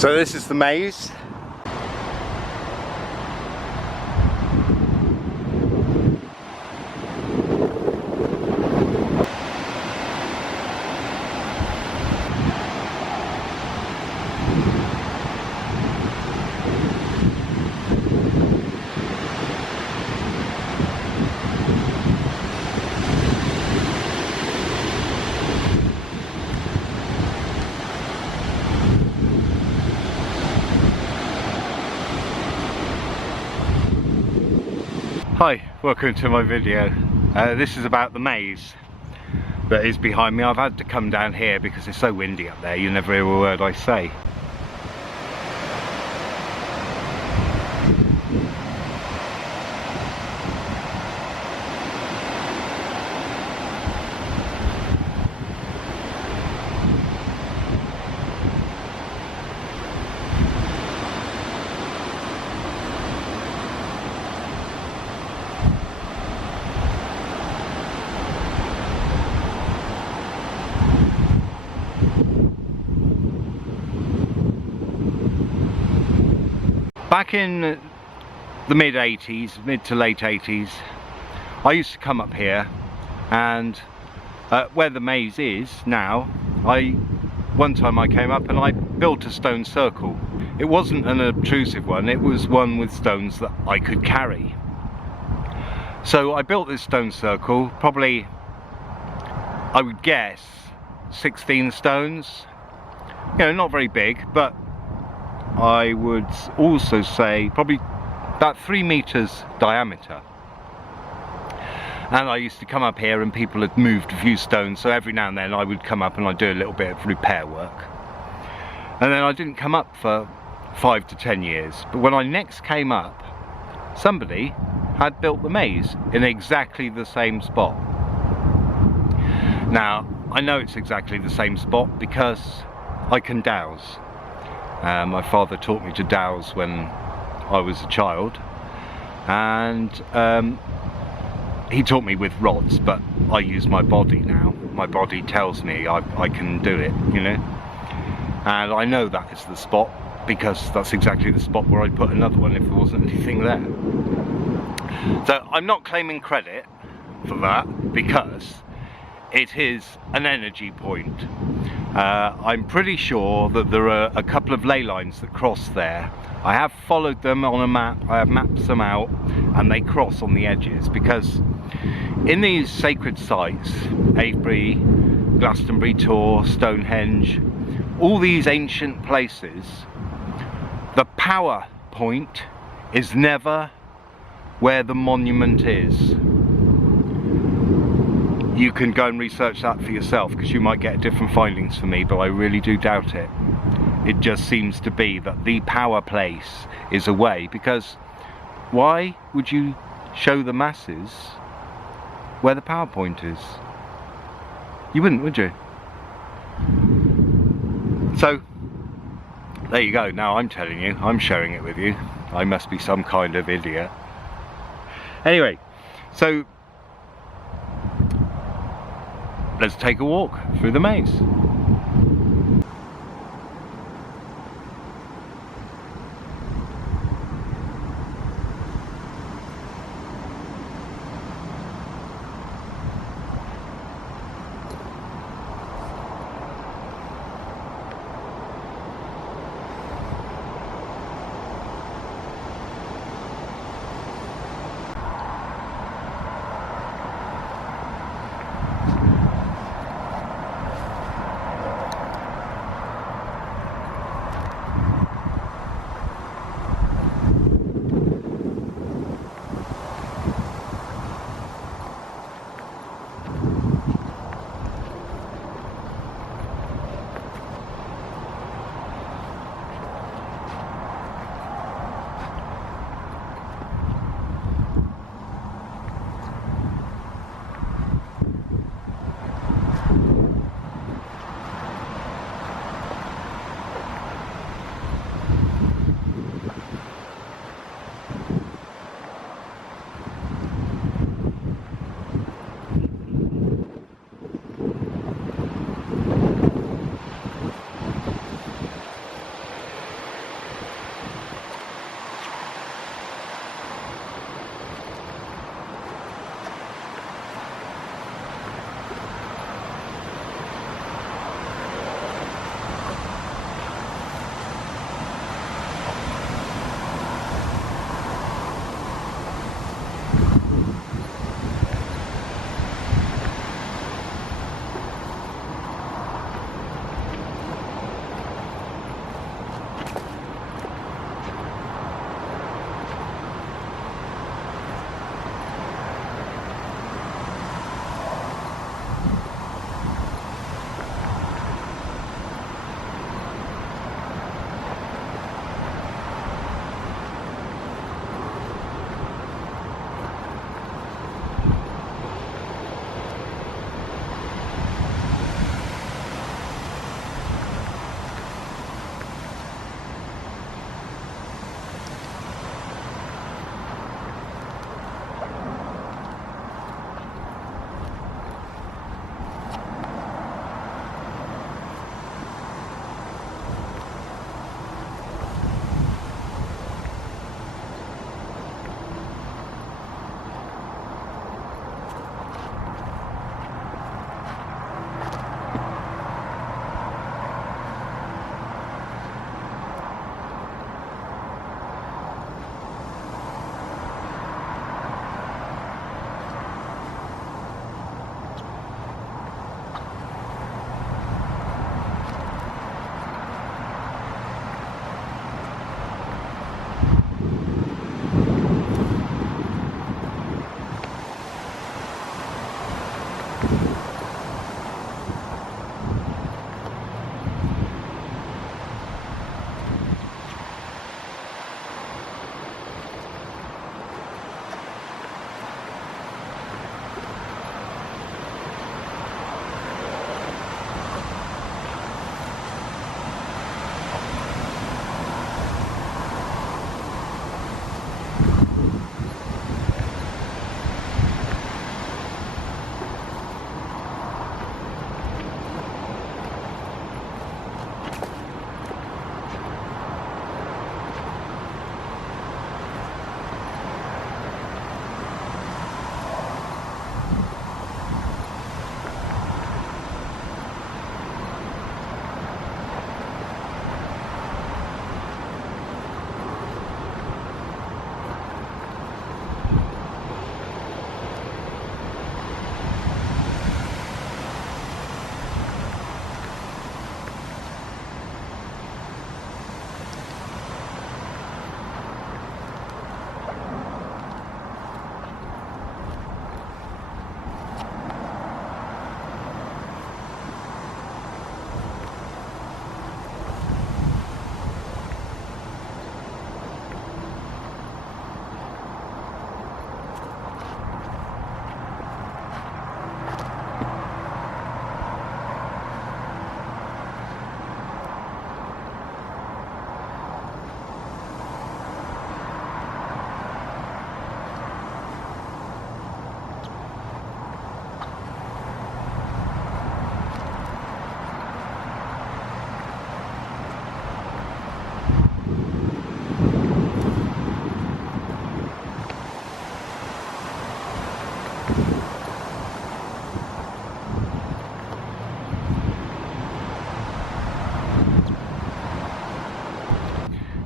So this is the maze. Hi, welcome to my video. This is about the maze that is behind me. I've had to come down here because it's so windy up there, you never hear a word I say. Back in the mid to late 80s, I used to come up here, and where the maze is now, one time I came up and I built a stone circle. It wasn't an obtrusive one, it was one with stones that I could carry. So I built this stone circle, probably, I would guess, 16 stones. You know, not very big, but I would also say probably about 3 meters diameter. And I used to come up here and people had moved a few stones, so every now and then I would come up and I'd do a little bit of repair work. And then I didn't come up for 5 to 10 years, but when I next came up, somebody had built the maze in exactly the same spot. Now, I know it's exactly the same spot because I can dowse. My father taught me to dowse when I was a child, and he taught me with rods, but I use my body now. My body tells me I can do it, you know, and I know that is the spot because that's exactly the spot where I'd put another one if there wasn't anything there. So I'm not claiming credit for that because it is an energy point. I'm pretty sure that there are a couple of ley lines that cross there. I have followed them on a map, I have mapped them out, and they cross on the edges because in these sacred sites, Avebury, Glastonbury Tor, Stonehenge, all these ancient places, the power point is never where the monument is. You can go and research that for yourself because you might get different findings from me, but I really do doubt it. It just seems to be that the power place is away, because why would you show the masses where the power point is? You wouldn't, would you? So there you go. Now I'm telling you, I'm sharing it with you. I must be some kind of idiot. Anyway, so let's take a walk through the maze.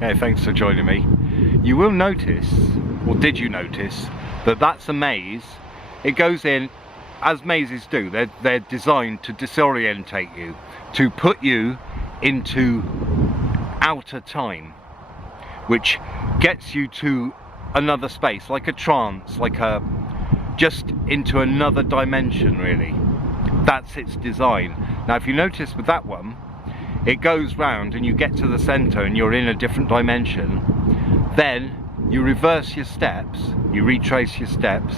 Yeah, thanks for joining me. You will notice, or did you notice, that that's a maze. It goes in, as mazes do, they're designed to disorientate you, to put you into outer time, which gets you to another space, like a trance, just into another dimension, really. That's its design. Now if you notice with that one, it goes round and you get to the center and you're in a different dimension. Then you reverse your steps, you retrace your steps,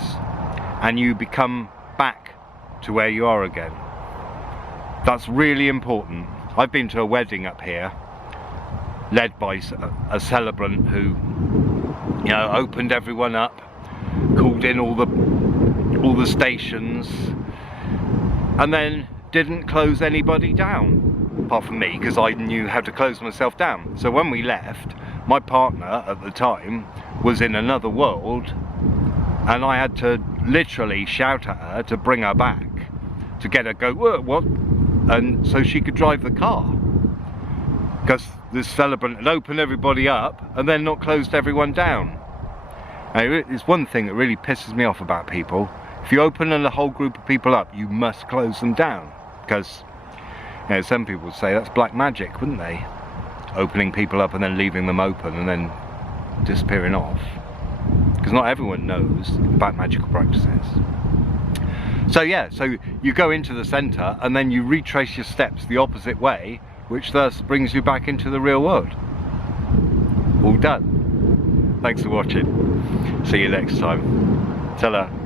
and you become back to where you are again. That's really important. I've been to a wedding up here, led by a celebrant who, you know, opened everyone up, called in all the stations, and then didn't close anybody down, apart from me, because I knew how to close myself down. So when we left, my partner at the time was in another world, and I had to literally shout at her to bring her back, to get her go, what? And so she could drive the car, because this celebrant had opened everybody up and then not closed everyone down. And it's one thing that really pisses me off about people. If you open a whole group of people up, you must close them down, because, you know, some people would say that's black magic, wouldn't they? Opening people up and then leaving them open and then disappearing off, because not everyone knows about magical practices. So yeah, so you go into the center and then you retrace your steps the opposite way, which thus brings you back into the real world. All done. Thanks for watching. See you next time. Ta-ra.